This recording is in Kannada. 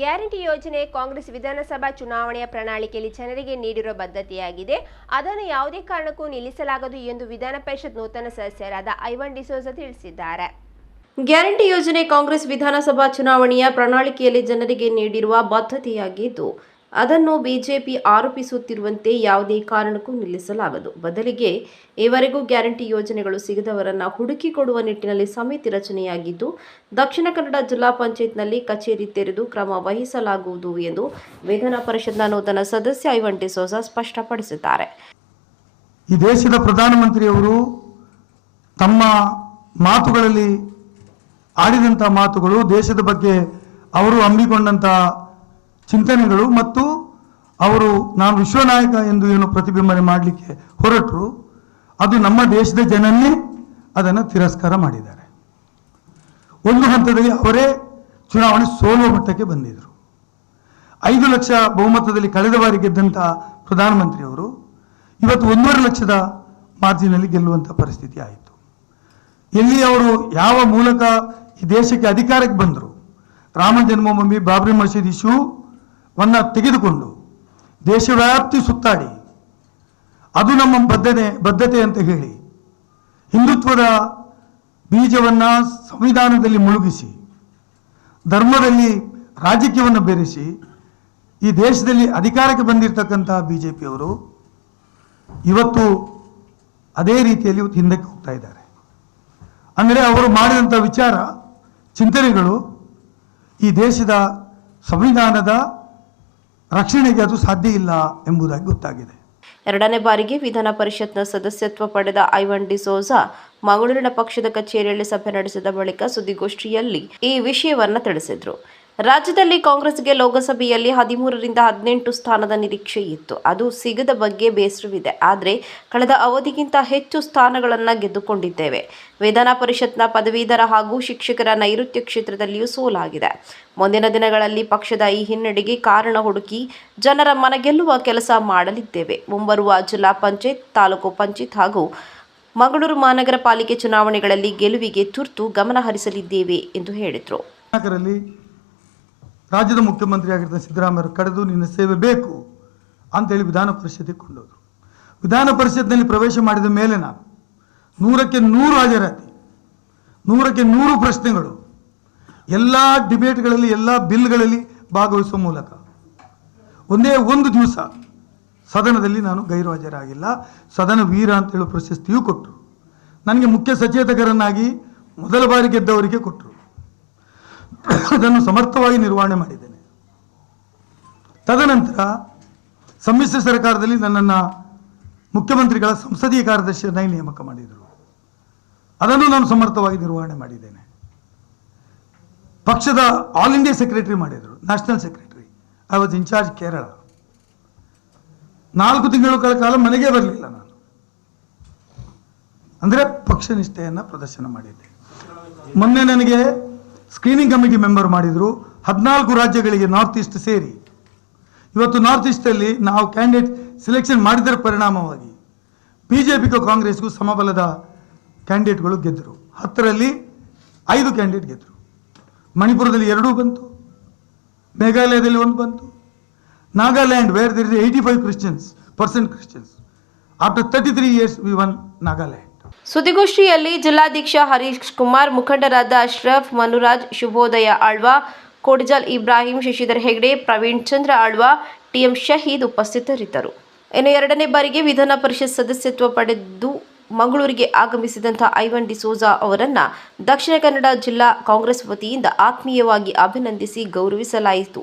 ಗ್ಯಾರಂಟಿ ಯೋಜನೆ ಕಾಂಗ್ರೆಸ್ ವಿಧಾನಸಭಾ ಚುನಾವಣೆಯ ಪ್ರಣಾಳಿಕೆಯಲ್ಲಿ ಜನರಿಗೆ ನೀಡಿರುವ ಬದ್ಧತೆಯಾಗಿದೆ. ಅದನ್ನು ಯಾವುದೇ ಕಾರಣಕ್ಕೂ ನಿಲ್ಲಿಸಲಾಗದು ಎಂದು ವಿಧಾನ ಪರಿಷತ್ ನೂತನ ಸದಸ್ಯರಾದ ಐವನ್ ಡಿಸೋಜ ತಿಳಿಸಿದ್ದಾರೆ. ಗ್ಯಾರಂಟಿ ಯೋಜನೆ ಕಾಂಗ್ರೆಸ್ ವಿಧಾನಸಭಾ ಚುನಾವಣೆಯ ಪ್ರಣಾಳಿಕೆಯಲ್ಲಿ ಜನರಿಗೆ ನೀಡಿರುವ ಬದ್ಧತೆಯಾಗಿದ್ದು ಅದನ್ನು ಬಿಜೆಪಿ ಆರೋಪಿಸುತ್ತಿರುವಂತೆ ಯಾವುದೇ ಕಾರಣಕ್ಕೂ ನಿಲ್ಲಿಸಲಾಗದು. ಬದಲಿಗೆ ಈವರೆಗೂ ಗ್ಯಾರಂಟಿ ಯೋಜನೆಗಳು ಸಿಗದವರನ್ನು ಹುಡುಕಿ ಕೊಡುವ ನಿಟ್ಟಿನಲ್ಲಿ ಸಮಿತಿ ರಚನೆಯಾಗಿದ್ದು, ದಕ್ಷಿಣ ಕನ್ನಡ ಜಿಲ್ಲಾ ಪಂಚಾಯತ್ನಲ್ಲಿ ಕಚೇರಿ ತೆರೆದು ಕ್ರಮ ವಹಿಸಲಾಗುವುದು ಎಂದು ವಿಧಾನ ಪರಿಷತ್ನ ನೂತನ ಸದಸ್ಯ ಐವನ್ ಡಿಸೋಸ ಸ್ಪಷ್ಟಪಡಿಸಿದ್ದಾರೆ. ಈ ದೇಶದ ಪ್ರಧಾನಮಂತ್ರಿಯವರು ತಮ್ಮ ಮಾತುಗಳಲ್ಲಿ ಆಡಿದಂಥ ಮಾತುಗಳು ದೇಶದ ಬಗ್ಗೆ ಅವರು ಹಮ್ಮಿಕೊಂಡಂಥ ಚಿಂತನೆಗಳು ಮತ್ತು ಅವರು ನಾನು ವಿಶ್ವನಾಯಕ ಎಂದು ಏನು ಪ್ರತಿಬಿಂಬನೆ ಮಾಡಲಿಕ್ಕೆ ಹೊರಟರು, ಅದು ನಮ್ಮ ದೇಶದ ಜನನೇ ಅದನ್ನು ತಿರಸ್ಕಾರ ಮಾಡಿದ್ದಾರೆ. ಒಂದು ಹಂತದಲ್ಲಿ ಅವರೇ ಚುನಾವಣೆ ಸೋಲುವ ಮಟ್ಟಕ್ಕೆ ಬಂದಿದ್ದರು. ಐದು ಲಕ್ಷ ಬಹುಮತದಲ್ಲಿ ಕಳೆದ ಬಾರಿ ಗೆದ್ದಂಥ ಪ್ರಧಾನಮಂತ್ರಿಯವರು ಇವತ್ತು ಒಂದೂವರೆ ಲಕ್ಷದ ಮಾರ್ಜಿನಲ್ಲಿ ಗೆಲ್ಲುವಂಥ ಪರಿಸ್ಥಿತಿ ಆಯಿತು. ಎಲ್ಲಿ ಅವರು ಯಾವ ಮೂಲಕ ಈ ದೇಶಕ್ಕೆ ಅಧಿಕಾರಕ್ಕೆ ಬಂದರು? ರಾಮ ಜನ್ಮಭೂಮಿ, ಬಾಬ್ರಿ ಮಸೀದ್ ಇಶ್ಯೂವನ್ನು ತೆಗೆದುಕೊಂಡು ದೇಶವ್ಯಾಪ್ತಿ ಸುತ್ತಾಡಿ. ಅದು ನಮ್ಮ ಬದ್ಧತೆ ಬದ್ಧತೆ ಅಂತ ಹೇಳಿ ಹಿಂದುತ್ವದ ಬೀಜವನ್ನು ಸಂವಿಧಾನದಲ್ಲಿ ಮುಳುಗಿಸಿ, ಧರ್ಮದಲ್ಲಿ ರಾಜಕೀಯವನ್ನು ಬೆರೆಸಿ, ಈ ದೇಶದಲ್ಲಿ ಅಧಿಕಾರಕ್ಕೆ ಬಂದಿರತಕ್ಕಂತಹ ಬಿ ಜೆ ಪಿಯವರು ಇವತ್ತು ಅದೇ ರೀತಿಯಲ್ಲಿ ಇವತ್ತು ಹಿಂದಕ್ಕೆ ಹೋಗ್ತಾ ಇದ್ದಾರೆ. ಅಂದರೆ ಅವರು ಮಾಡಿದಂಥ ವಿಚಾರ, ಚಿಂತನೆಗಳು ಈ ದೇಶದ ಸಂವಿಧಾನದ ರಕ್ಷಣೆಗೆ ಅದು ಸಾಧ್ಯ ಇಲ್ಲ ಎಂಬುದಾಗಿ ಗೊತ್ತಾಗಿದೆ. ಎರಡನೇ ಬಾರಿಗೆ ವಿಧಾನ ಪರಿಷತ್ನ ಸದಸ್ಯತ್ವ ಪಡೆದ ಐವನ್ ಡಿಸೋಜಾ ಮಂಗಳೂರಿನ ಪಕ್ಷದ ಕಚೇರಿಯಲ್ಲಿ ಸಭೆ ನಡೆಸಿದ ಬಳಿಕ ಸುದ್ದಿಗೋಷ್ಠಿಯಲ್ಲಿ ಈ ವಿಷಯವನ್ನ ತಿಳಿಸಿದ್ರು. ರಾಜ್ಯದಲ್ಲಿ ಕಾಂಗ್ರೆಸ್ಗೆ ಲೋಕಸಭೆಯಲ್ಲಿ ಹದಿಮೂರರಿಂದ ಹದಿನೆಂಟು ಸ್ಥಾನದ ನಿರೀಕ್ಷೆ ಇತ್ತು. ಅದು ಸಿಗದ ಬಗ್ಗೆ ಬೇಸರವಿದೆ. ಆದರೆ ಕಳೆದ ಅವಧಿಗಿಂತ ಹೆಚ್ಚು ಸ್ಥಾನಗಳನ್ನು ಗೆದ್ದುಕೊಂಡಿದ್ದೇವೆ. ವಿಧಾನ ಪರಿಷತ್ನ ಪದವೀಧರ ಹಾಗೂ ಶಿಕ್ಷಕರ ನೈಋತ್ಯ ಕ್ಷೇತ್ರದಲ್ಲಿಯೂ ಸೋಲಾಗಿದೆ. ಮುಂದಿನ ದಿನಗಳಲ್ಲಿ ಪಕ್ಷದ ಈ ಹಿನ್ನಡೆಗೆ ಕಾರಣ ಹುಡುಕಿ ಜನರ ಮನಗೆಲ್ಲುವ ಕೆಲಸ ಮಾಡಲಿದ್ದೇವೆ. ಮುಂಬರುವ ಜಿಲ್ಲಾ ಪಂಚಾಯತ್, ತಾಲೂಕು ಪಂಚಾಯತ್ ಹಾಗೂ ಮಂಗಳೂರು ಮಹಾನಗರ ಪಾಲಿಕೆ ಚುನಾವಣೆಗಳಲ್ಲಿ ಗೆಲುವಿಗೆ ತುರ್ತು ಗಮನ ಹರಿಸಲಿದ್ದೇವೆ ಎಂದು ಹೇಳಿದರು. ರಾಜ್ಯದ ಮುಖ್ಯಮಂತ್ರಿ ಆಗಿರ್ತ ಸಿದ್ದರಾಮಯ್ಯ ಕರೆದು ನಿನ್ನ ಸೇವೆ ಬೇಕು ಅಂತೇಳಿ ವಿಧಾನ ಪರಿಷತ್ತಿಗೆ ಕೊಂಡೋದ್ರು. ವಿಧಾನ ಪರಿಷತ್ನಲ್ಲಿ ಪ್ರವೇಶ ಮಾಡಿದ ಮೇಲೆ ನಾನು ನೂರಕ್ಕೆ ನೂರು ಹಾಜರಾತಿ, ನೂರಕ್ಕೆ ನೂರು ಪ್ರಶ್ನೆಗಳು, ಎಲ್ಲ ಡಿಬೇಟ್ಗಳಲ್ಲಿ, ಎಲ್ಲ ಬಿಲ್ಗಳಲ್ಲಿ ಭಾಗವಹಿಸುವ ಮೂಲಕ ಒಂದೇ ಒಂದು ದಿವಸ ಸದನದಲ್ಲಿ ನಾನು ಗೈರು ಹಾಜರಾಗಿಲ್ಲ ಸದನ ವೀರ ಅಂತ ಹೇಳುವ ಪ್ರಶಸ್ತಿಯೂ ಕೊಟ್ಟರು. ನನಗೆ ಮುಖ್ಯ ಸಚೇತಕರನ್ನಾಗಿ ಮೊದಲ ಬಾರಿ ಗೆದ್ದವರಿಗೆ ಕೊಟ್ಟರು. ಅದನ್ನು ಸಮರ್ಥವಾಗಿ ನಿರ್ವಹಣೆ ಮಾಡಿದ್ದೇನೆ. ತದನಂತರ ಸಮ್ಮಿಶ್ರ ಸರ್ಕಾರದಲ್ಲಿ ನನ್ನನ್ನು ಮುಖ್ಯಮಂತ್ರಿಗಳ ಸಂಸದೀಯ ಕಾರ್ಯದರ್ಶಿಯನ್ನಾಗಿ ನೇಮಕ ಮಾಡಿದರು. ಅದನ್ನು ನಾನು ಸಮರ್ಥವಾಗಿ ನಿರ್ವಹಣೆ ಮಾಡಿದ್ದೇನೆ. ಪಕ್ಷದ ಆಲ್ ಇಂಡಿಯಾ ಸೆಕ್ರೆಟರಿ ಮಾಡಿದರು national secretary I was incharge Kerala. ನಾಲ್ಕು ತಿಂಗಳ ಕಾಲ ಮನೆಗೆ ಬರಲಿಲ್ಲ ನಾನು. ಅಂದರೆ ಪಕ್ಷ ನಿಷ್ಠೆಯನ್ನು ಪ್ರದರ್ಶನ ಮಾಡಿದ್ದೆ. ಮೊನ್ನೆ ನನಗೆ ಸ್ಕ್ರೀನಿಂಗ್ ಕಮಿಟಿ ಮೆಂಬರ್ ಮಾಡಿದರು ಹದಿನಾಲ್ಕು ರಾಜ್ಯಗಳಿಗೆ ನಾರ್ತ್ ಈಸ್ಟ್ ಸೇರಿ. ಇವತ್ತು ನಾರ್ತ್ ಈಸ್ಟಲ್ಲಿ ನಾವು ಕ್ಯಾಂಡಿಡೇಟ್ ಸೆಲೆಕ್ಷನ್ ಮಾಡಿದರ ಪರಿಣಾಮವಾಗಿ ಬಿ ಜೆ ಪಿಗೂ ಕಾಂಗ್ರೆಸ್ಗೂ ಸಮಬಲದ ಕ್ಯಾಂಡಿಡೇಟ್ಗಳು ಗೆದ್ದರು ಹತ್ತರಲ್ಲಿ ಐದು ಕ್ಯಾಂಡಿಡೇಟ್ ಗೆದ್ದರು ಮಣಿಪುರದಲ್ಲಿ ಎರಡೂ ಬಂತು, ಮೇಘಾಲಯದಲ್ಲಿ ಒಂದು ಬಂತು, Nagaland where there is eighty five Christians percent Christians after thirty three years we won Nagaland ಸುದ್ದಿಗೋಷ್ಠಿಯಲ್ಲಿ ಜಿಲ್ಲಾಧ್ಯಕ್ಷ ಹರೀಶ್ ಕುಮಾರ್, ಮುಖಂಡರಾದ ಅಶ್ರಫ್ ಮನುರಾಜ್, ಶುಭೋದಯ ಆಳ್ವಾ ಕೊಡಜಲ್ ಇಬ್ರಾಹಿಂ, ಶಶಿಧರ್ ಹೆಗ್ಡೆ, ಪ್ರವೀಣ್ ಚಂದ್ರ ಆಳ್ವಾ, ಟಿಎಂ ಶಹೀದ್ ಉಪಸ್ಥಿತರಿದ್ದರು. ಇನ್ನು ಎರಡನೇ ಬಾರಿಗೆ ವಿಧಾನ ಪರಿಷತ್ ಸದಸ್ಯತ್ವ ಪಡೆದು ಮಂಗಳೂರಿಗೆ ಆಗಮಿಸಿದಂಥ ಐವನ್ ಡಿಸೋಜಾ ಅವರನ್ನ ದಕ್ಷಿಣ ಕನ್ನಡ ಜಿಲ್ಲಾ ಕಾಂಗ್ರೆಸ್ ವತಿಯಿಂದ ಆತ್ಮೀಯವಾಗಿ ಅಭಿನಂದಿಸಿ ಗೌರವಿಸಲಾಯಿತು.